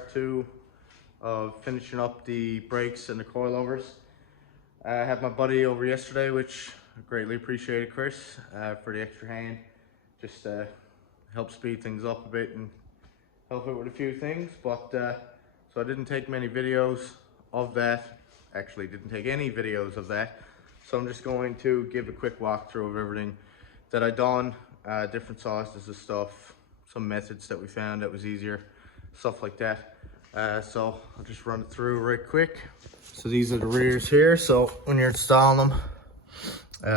part 2 of finishing up the brakes and the coilovers. I had my buddy over yesterday, which I greatly appreciated, Chris, for the extra hand. Just help speed things up a bit and help out with a few things. But so I didn't take many videos of that. Actually, didn't take any videos of that. So I'm just going to give a quick walkthrough of everything that I done, different sizes of stuff, some methods that we found that was easier, stuff like that. So I'll just run it through right quick. So these are the rears here. So when you're installing them,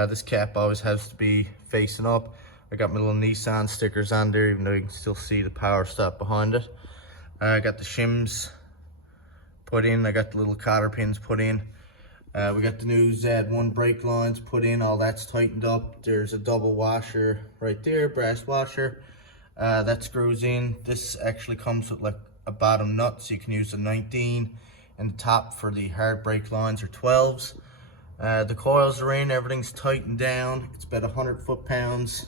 this cap always has to be facing up. I got my little Nissan stickers on there, even though you can still see the power stop behind it. I got the shims put in. I got the little cotter pins put in. We got the new Z1 brake lines put in. All that's tightened up. There's a double washer right there, brass washer. That screws in. This actually comes with like a bottom nut, so you can use a 19, and the top for the hard brake lines are 12s. The coils are in. Everything's tightened down. It's about 100 foot-pounds.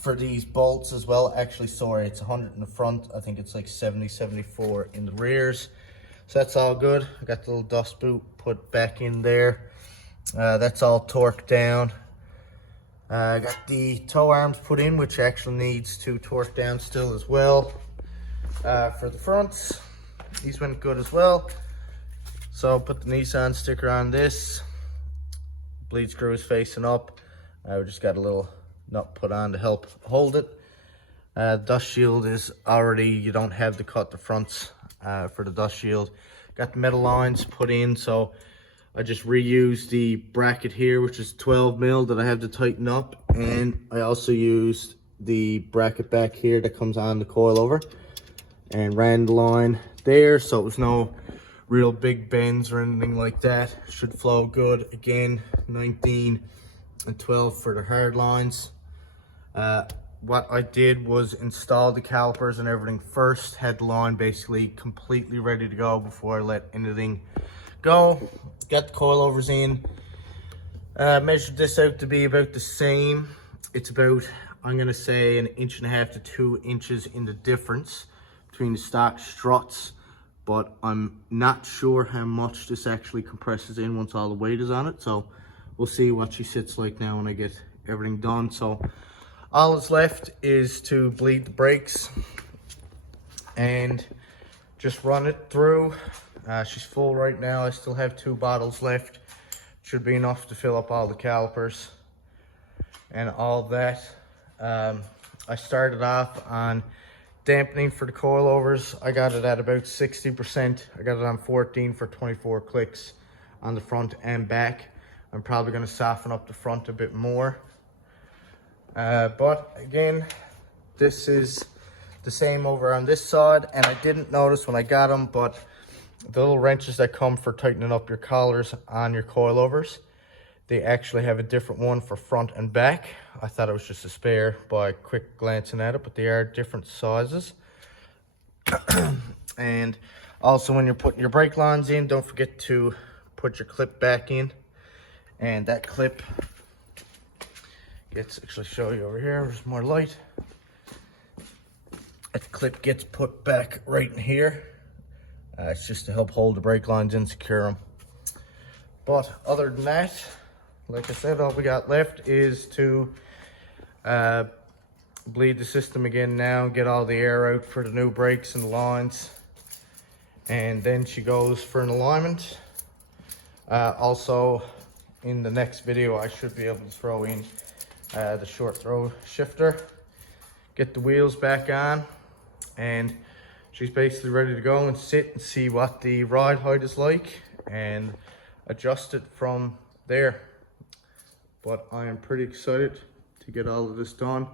For these bolts as well, actually, sorry, it's 100 in the front. I think it's like 70, 74 in the rears. So that's all good. I got the little dust boot put back in there. That's all torqued down. I got the tow arms put in, which actually needs to torque down still as well. For the fronts, these went good as well. So put the Nissan sticker on this. Bleed screw is facing up. We just got a little nut put on to help hold it. Dust shield is already, you don't have to cut the fronts for the dust shield. Got the metal lines put in, so I just reused the bracket here, which is 12mm that I have to tighten up, and I also used the bracket back here that comes on the coilover and ran the line there, so it was no real big bends or anything like that. Should flow good. Again, 19 and 12 for the hard lines. What I did was install the calipers and everything first, had the line basically completely ready to go before I let anything go. Got the coilovers in. Measured this out to be about the same. It's about, I'm gonna say, 1.5 to 2 inches in the difference between the stock struts, but I'm not sure how much this actually compresses in once all the weight is on it. So we'll see what she sits like now when I get everything done. So all that's left is to bleed the brakes and just run it through. She's full right now. I still have 2 bottles left. Should be enough to fill up all the calipers and all that. I started off on dampening for the coilovers. I got it at about 60%. I got it on 14 for 24 clicks on the front and back. I'm probably going to soften up the front a bit more. But again, this is the same over on this side, and I didn't notice when I got them, but the little wrenches that come for tightening up your collars on your coilovers, they actually have a different one for front and back. I thought it was just a spare by quick glancing at it, but they are different sizes. And also when you're putting your brake lines in, don't forget to put your clip back in. And that clip gets, actually show you over here, there's more light. That clip gets put back right in here. It's just to help hold the brake lines and secure them. But other than that, like I said, all we got left is to bleed the system again now, get all the air out for the new brakes and the lines. And then she goes for an alignment. Also, in the next video, I should be able to throw in the short throw shifter, get the wheels back on, and she's basically ready to go and sit and see what the ride height is like and adjust it from there. But I am pretty excited to get all of this done,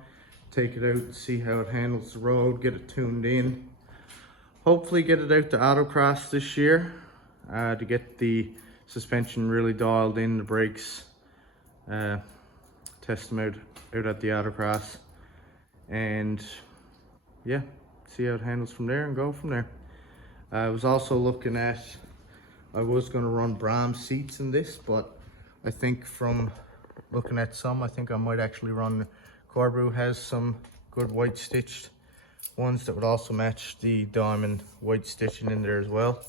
take it out and see how it handles the road, get it tuned in, hopefully get it out to autocross this year to get the suspension really dialed in, the brakes, test them out at the autocross, and yeah, see how it handles from there and go from there. I was also looking at, I was going to run Brahms seats in this, but I think from looking at some, I think I might actually run, Corbrew has some good white stitched ones that would also match the diamond white stitching in there as well.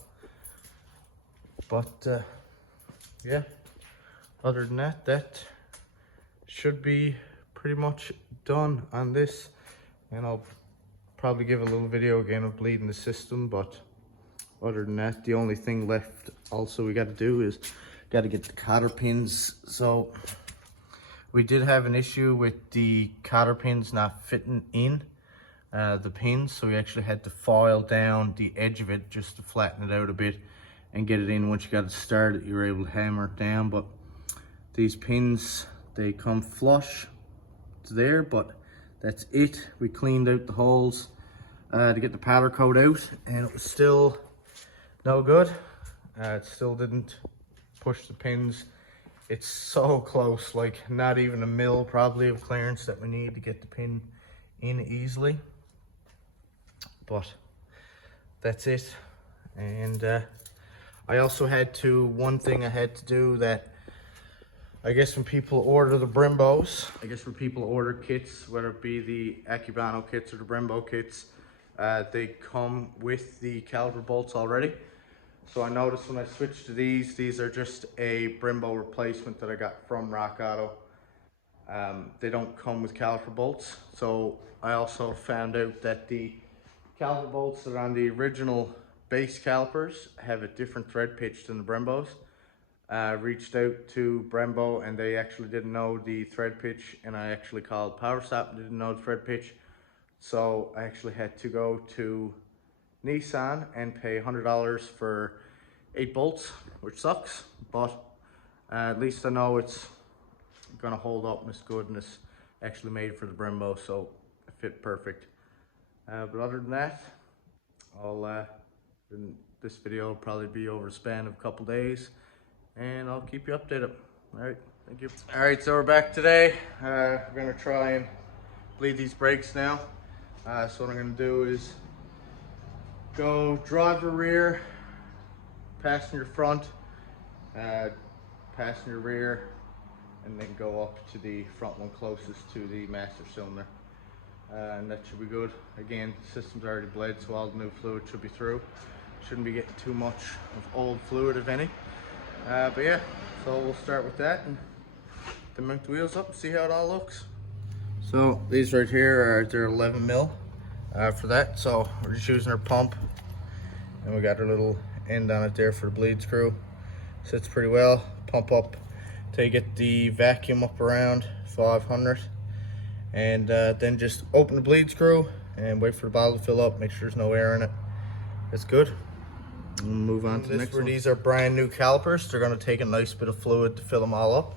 But yeah, other than that, that should be pretty much done on this, and I'll probably give a little video again of bleeding the system. But other than that, the only thing left also we got to do is got to get the cotter pins. So we did have an issue with the cotter pins not fitting in the pins, so we actually had to file down the edge of it just to flatten it out a bit and get it in. Once you got it started, you were able to hammer it down. But these pins, they come flush to there, but that's it. We cleaned out the holes to get the powder coat out, and it was still no good. It still didn't push the pins. It's so close, like not even a mil probably of clearance that we need to get the pin in easily. But that's it. And I also had to, one thing I had to do that, I guess when people order the Brimbos, I guess when people order kits, whether it be the Akubano kits or the Brembo kits, they come with the caliper bolts already. So I noticed when I switched to these are just a Brembo replacement that I got from Rock Auto. They don't come with caliper bolts. So I also found out that the caliper bolts that are on the original base calipers have a different thread pitch than the Brembos. Reached out to Brembo and they actually didn't know the thread pitch, and I actually called PowerStop and didn't know the thread pitch. So I actually had to go to Nissan and pay $100 for 8 bolts, which sucks, but at least I know it's gonna hold up and it's good, and it's actually made for the Brembo, so it fit perfect. But other than that, this video will probably be over a span of a couple days, and I'll keep you updated. All right, thank you. All right, so we're back today. We're gonna try and bleed these brakes now. So what I'm gonna do is go driver rear, passenger front, passenger rear, and then go up to the front one closest to the master cylinder. And that should be good. Again, the system's already bled, so all the new fluid should be through. Shouldn't be getting too much of old fluid, if any. But yeah, so we'll start with that and then mount the wheels up and see how it all looks. So these right here are, they're 11 mil for that. So we're just using our pump, and we got our little end on it there for the bleed screw. Sits pretty well. Pump up till you get the vacuum up around 500, and then just open the bleed screw and wait for the bottle to fill up. Make sure there's no air in it. It's good. We'll move on to the next one. These are brand new calipers. They're going to take a nice bit of fluid to fill them all up.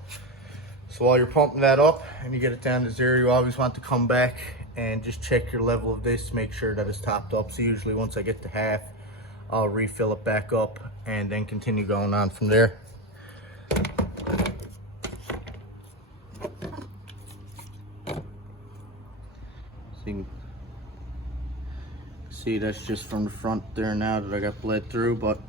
So while you're pumping that up and you get it down to 0, you always want to come back and just check your level of this, make sure that it's topped up. So usually once I get to half, I'll refill it back up and then continue going on from there. So you can see that's just from the front there now that I got bled through. But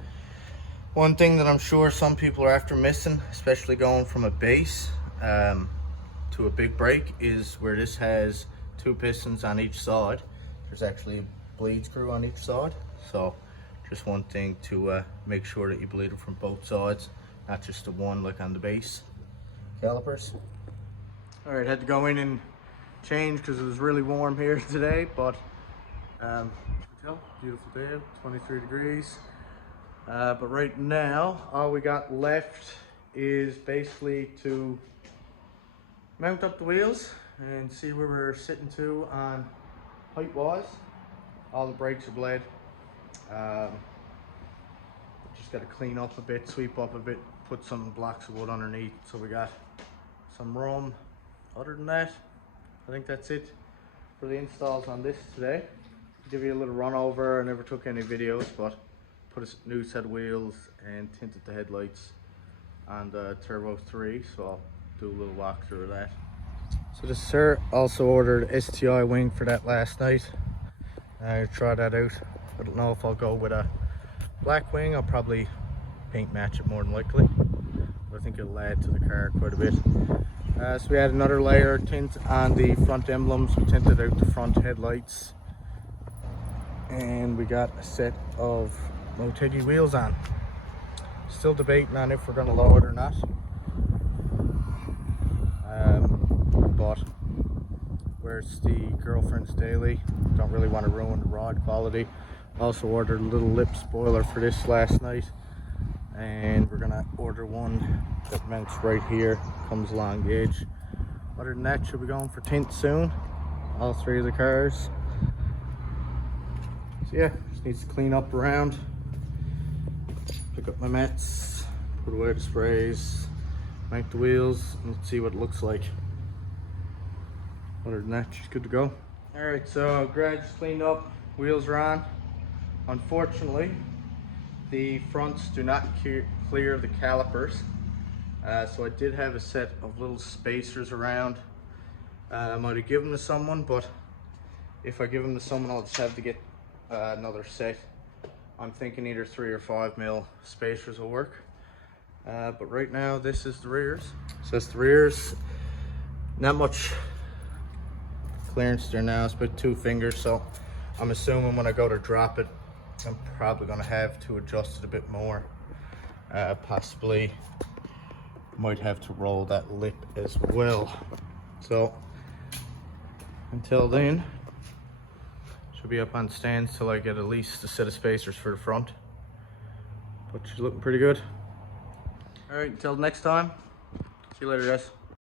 one thing that I'm sure some people are after missing, especially going from a base to a big brake, is where this has 2 pistons on each side. There's actually a bleed screw on each side. So just one thing to make sure that you bleed it from both sides, not just the one like on the base calipers. All right, had to go in and change because it was really warm here today, but beautiful day, 23 degrees. But right now, all we got left is basically to mount up the wheels and see where we're sitting to on height wise. All the brakes are bled. Just got to clean up a bit, sweep up a bit, put some blocks of wood underneath so we got some room. Other than that, I think that's it for the installs on this today. Give you a little run over. I never took any videos, but put a new set of wheels and tinted the headlights on the Turbo 3, so I'll do a little walkthrough of that. So the sir also ordered STI wing for that last night. I tried that out. I don't know if I'll go with a black wing. I'll probably paint match it more than likely, but I think it'll add to the car quite a bit. So we had another layer tint on the front emblems. We tinted out the front headlights. and we got a set of Motegi wheels on. Still debating on if we're going to lower it or not. But where's the girlfriend's daily? Don't really want to ruin the rod quality. Also ordered a little lip spoiler for this last night, and we're gonna order one that mounts right here, comes along the edge. Other than that, should be going for tint soon, all three of the cars. So yeah, just needs to clean up around, pick up my mats, put away the sprays, mount the wheels, and let's see what it looks like. Other than that, she's good to go. All right, so garage cleaned up, wheels are on. Unfortunately, the fronts do not clear the calipers. So I did have a set of little spacers around. I might have given them to someone, but if I give them to someone, I'll just have to get another set. I'm thinking either 3 or 5 mil spacers will work. But right now, this is the rears. So that's the rears. Not much clearance there now, it's about 2 fingers, so I'm assuming when I go to drop it, I'm probably going to have to adjust it a bit more. Possibly might have to roll that lip as well. So until then, should be up on stands till I get at least a set of spacers for the front, but she's looking pretty good. All right, until next time, see you later guys.